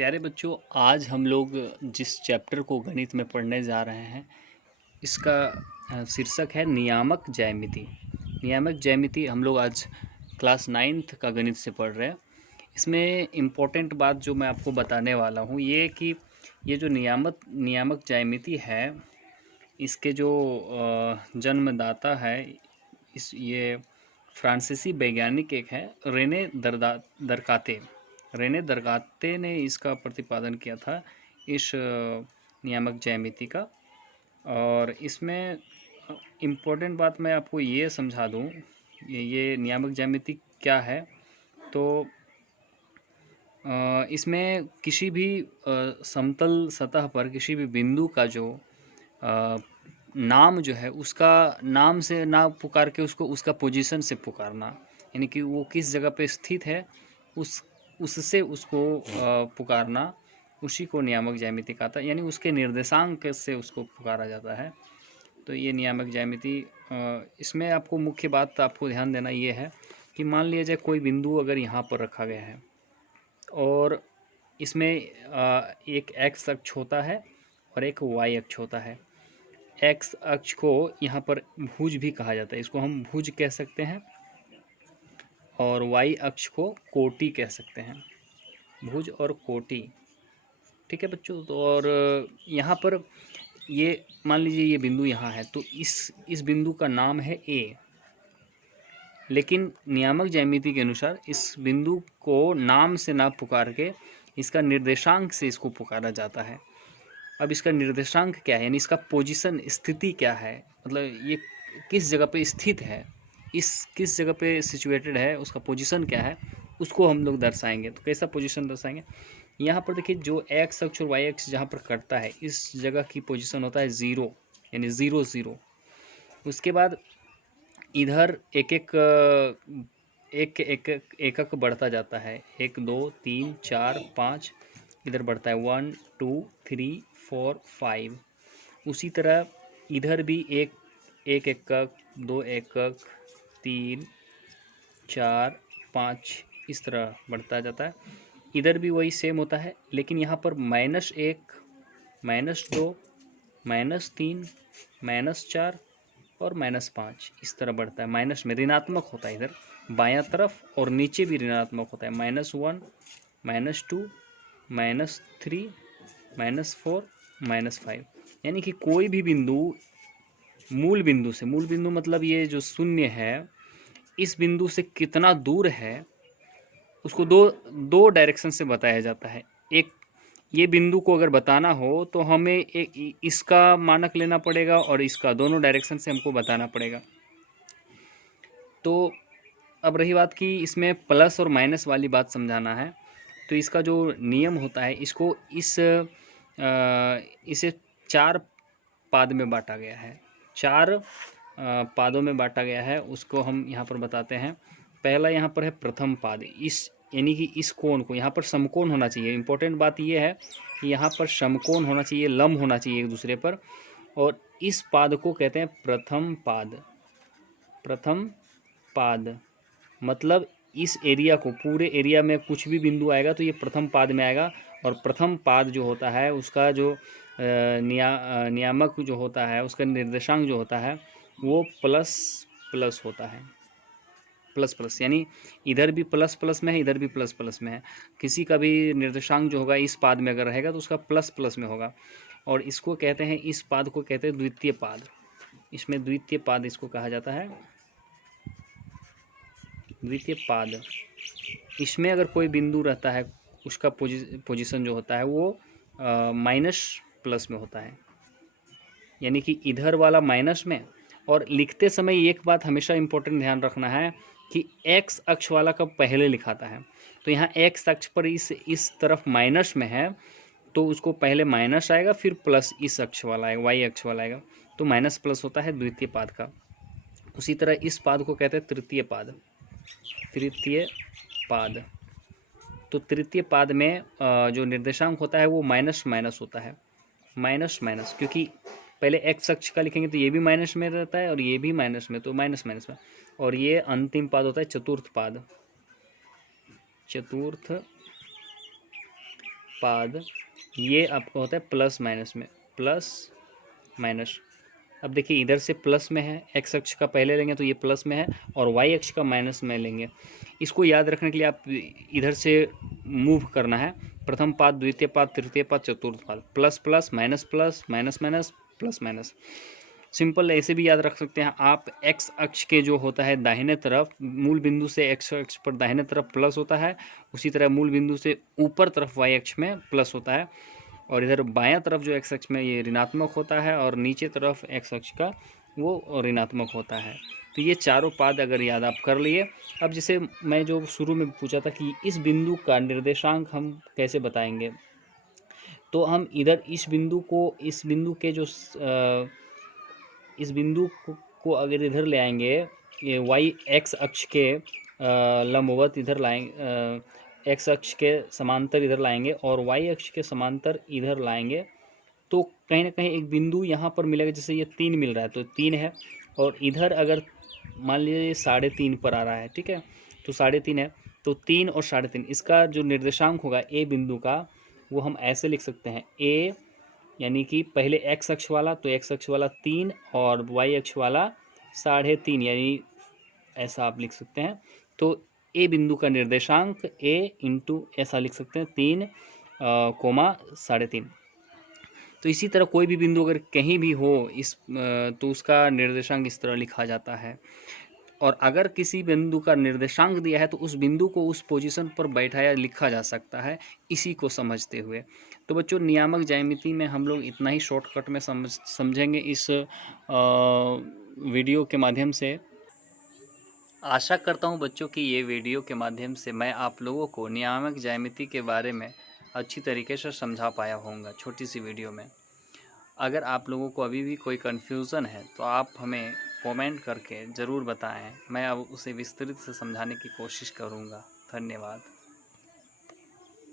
प्यारे बच्चों, आज हम लोग जिस चैप्टर को गणित में पढ़ने जा रहे हैं इसका शीर्षक है नियामक ज्यामिति। नियामक ज्यामिति हम लोग आज क्लास 9th का गणित से पढ़ रहे हैं। इसमें इम्पोर्टेंट बात जो मैं आपको बताने वाला हूँ ये कि ये जो नियामक ज्यामिति है इसके जो जन्मदाता है ये फ्रांसीसी वैज्ञानिक एक है रेने दरकाते ने इसका प्रतिपादन किया था इस नियामक ज्यामिति का। और इसमें इम्पोर्टेंट बात मैं आपको ये समझा दूँ, ये नियामक ज्यामिति क्या है। तो इसमें किसी भी समतल सतह पर किसी भी बिंदु का जो नाम जो है उसका नाम से ना पुकार के उसको उसका पोजीशन से पुकारना, यानी कि वो किस जगह पे स्थित है उससे उसको पुकारना, उसी को नियामक ज्यामिति कहता है, यानी उसके निर्देशांक से उसको पुकारा जाता है। तो ये नियामक ज्यामिति इसमें आपको मुख्य बात आपको ध्यान देना ये है कि मान लिया जाए कोई बिंदु अगर यहाँ पर रखा गया है और इसमें एक एक्स अक्ष होता है और एक वाई अक्ष होता है। एक्स अक्ष को यहाँ पर भुज भी कहा जाता है, इसको हम भुज कह सकते हैं, और वाई अक्ष को कोटि कह सकते हैं, भुज और कोटि। ठीक है बच्चों। तो और यहाँ पर ये मान लीजिए ये बिंदु यहाँ है, तो इस बिंदु का नाम है ए, लेकिन नियामक ज्यामिति के अनुसार इस बिंदु को नाम से ना पुकार के इसका निर्देशांक से इसको पुकारा जाता है। अब इसका निर्देशांक क्या है, यानी इसका पोजीशन स्थिति क्या है, मतलब ये किस जगह पे स्थित है, किस जगह पे सिचुएटेड है, उसका पोजीशन क्या है, उसको हम लोग दर्शाएंगे। तो कैसा पोजीशन दर्शाएंगे, यहाँ पर देखिए जो एक्स अक्ष और वाई अक्ष जहाँ पर कटता है इस जगह की पोजीशन होता है 0, यानी 0 0। उसके बाद इधर एक बढ़ता जाता है, 1 2 3 4 5 इधर बढ़ता है 1 2 3 4 5। उसी तरह इधर भी एक एकक 2 एकक 3 4 5 इस तरह बढ़ता जाता है। इधर भी वही सेम होता है, लेकिन यहाँ पर -1 -2 -3 -4 और -5 इस तरह बढ़ता है। माइनस में ऋणात्मक होता है इधर बायां तरफ, और नीचे भी ऋणात्मक होता है, -1 -2 -3 -4 -5। यानी कि कोई भी बिंदु मूल बिंदु मतलब ये जो शून्य है इस बिंदु से कितना दूर है उसको दो डायरेक्शन से बताया जाता है। एक, ये बिंदु को अगर बताना हो तो हमें इसका मानक लेना पड़ेगा और इसका, दोनों डायरेक्शन से हमको बताना पड़ेगा। तो अब रही बात कि इसमें प्लस और माइनस वाली बात समझाना है, तो इसका जो नियम होता है इसको इसे 4 पाद में बांटा गया है, 4 पादों में बांटा गया है, उसको हम यहाँ पर बताते हैं। पहला यहाँ पर है प्रथम पाद, यानी कि इस कोण को, यहाँ पर समकोण होना चाहिए। इंपॉर्टेंट बात ये है कि यहाँ पर समकोण होना चाहिए, लंब होना चाहिए एक दूसरे पर, और इस पाद को कहते हैं प्रथम पाद। प्रथम पाद मतलब इस एरिया को, पूरे एरिया में कुछ भी बिंदु आएगा तो ये प्रथम पाद में आएगा, और प्रथम पाद जो होता है उसका जो नियामक जो होता है, उसका निर्देशांक जो होता है वो प्लस प्लस होता है, प्लस प्लस, यानी इधर भी प्लस प्लस में है, इधर भी प्लस प्लस में है। किसी का भी निर्देशांक जो होगा इस पाद में अगर रहेगा तो उसका प्लस प्लस में होगा, और इसको कहते हैं, इस पाद को कहते हैं द्वितीय पाद। इसमें द्वितीय पाद इसको कहा जाता है, द्वितीय पाद। इसमें अगर कोई बिंदु रहता है उसका पोजीशन जो होता है वो माइनस प्लस में होता है, यानी कि इधर वाला माइनस में। और लिखते समय एक बात हमेशा इम्पोर्टेंट ध्यान रखना है कि एक्स अक्ष वाला कब पहले लिखाता है, तो यहाँ एक्स अक्ष पर इस तरफ माइनस में है तो उसको पहले माइनस आएगा, फिर प्लस इस अक्ष वाला आएगा, वाई अक्ष वाला आएगा, तो माइनस प्लस होता है द्वितीय पाद का। उसी तरह इस पाद को कहते हैं तृतीय पाद। तृतीय पाद, तो तृतीय पाद में जो निर्देशांक होता है वो माइनस माइनस होता है, माइनस माइनस, क्योंकि पहले एक्स अक्ष का लिखेंगे तो ये भी माइनस में रहता है और ये भी माइनस में, तो माइनस माइनस में। और ये अंतिम पाद होता है चतुर्थ पाद। चतुर्थ पाद ये आपका होता है प्लस माइनस में, प्लस माइनस। अब देखिए इधर से प्लस में है, एक्स अक्ष का पहले लेंगे तो ये प्लस में है, और वाई अक्ष का माइनस में लेंगे। इसको याद रखने के लिए आप इधर से मूव करना है, प्रथम पाद, द्वितीय पाद, तृतीय पाद, चतुर्थ पाद, plus plus minus plus minus minus plus minus. Simple ऐसे भी याद रख सकते हैं आप, एक्स अक्ष के जो होता है दाहिने तरफ, मूल बिंदु से एक्स अक्ष पर दाहिने तरफ प्लस होता है, उसी तरह मूल बिंदु से ऊपर तरफ वाई अक्ष में प्लस होता है, और इधर बायां तरफ जो एक्स अक्ष में ये ऋणात्मक होता है, और नीचे तरफ एक्स अक्ष का वो ऋणात्मक होता है। तो ये चारों पाद अगर याद आप कर लिए। अब जैसे मैं जो शुरू में पूछा था कि इस बिंदु का निर्देशांक हम कैसे बताएंगे, तो हम इधर इस बिंदु को, इस बिंदु के जो इस बिंदु को अगर इधर ले आएंगे, ये वाई एक्स अक्ष के लंबवत इधर लाएंगे, एक्स अक्ष के समांतर इधर लाएंगे, और वाई अक्ष के समांतर इधर लाएंगे, तो कहीं ना कहीं एक बिंदु यहाँ पर मिलेगा। जैसे ये 3 मिल रहा है तो 3 है, और इधर अगर मान लीजिए 3.5 पर आ रहा है, ठीक है, तो 3.5 है, तो 3 और 3.5 इसका जो निर्देशांक होगा ए बिंदु का, वो हम ऐसे लिख सकते हैं, ए यानी कि पहले एक्स अक्ष वाला, तो एक्स अक्ष वाला 3 और वाई अक्ष वाला 3.5, यानी ऐसा आप लिख सकते हैं। तो ए बिंदु का निर्देशांक ए इंटू ऐसा लिख सकते हैं, 3, 3.5। तो इसी तरह कोई भी बिंदु अगर कहीं भी हो इस तो उसका निर्देशांक इस तरह लिखा जाता है। और अगर किसी बिंदु का निर्देशांक दिया है तो उस बिंदु को उस पोजीशन पर बैठाया लिखा जा सकता है, इसी को समझते हुए। तो बच्चों नियामक ज्यामिति में हम लोग इतना ही शॉर्टकट में समझेंगे इस वीडियो के माध्यम से। आशा करता हूँ बच्चों कि ये वीडियो के माध्यम से मैं आप लोगों को नियामक ज्यामिति के बारे में अच्छी तरीके से समझा पाया होऊंगा छोटी सी वीडियो में। अगर आप लोगों को अभी भी कोई कन्फ्यूज़न है तो आप हमें कमेंट करके ज़रूर बताएं, मैं अब उसे विस्तृत से समझाने की कोशिश करूँगा। धन्यवाद।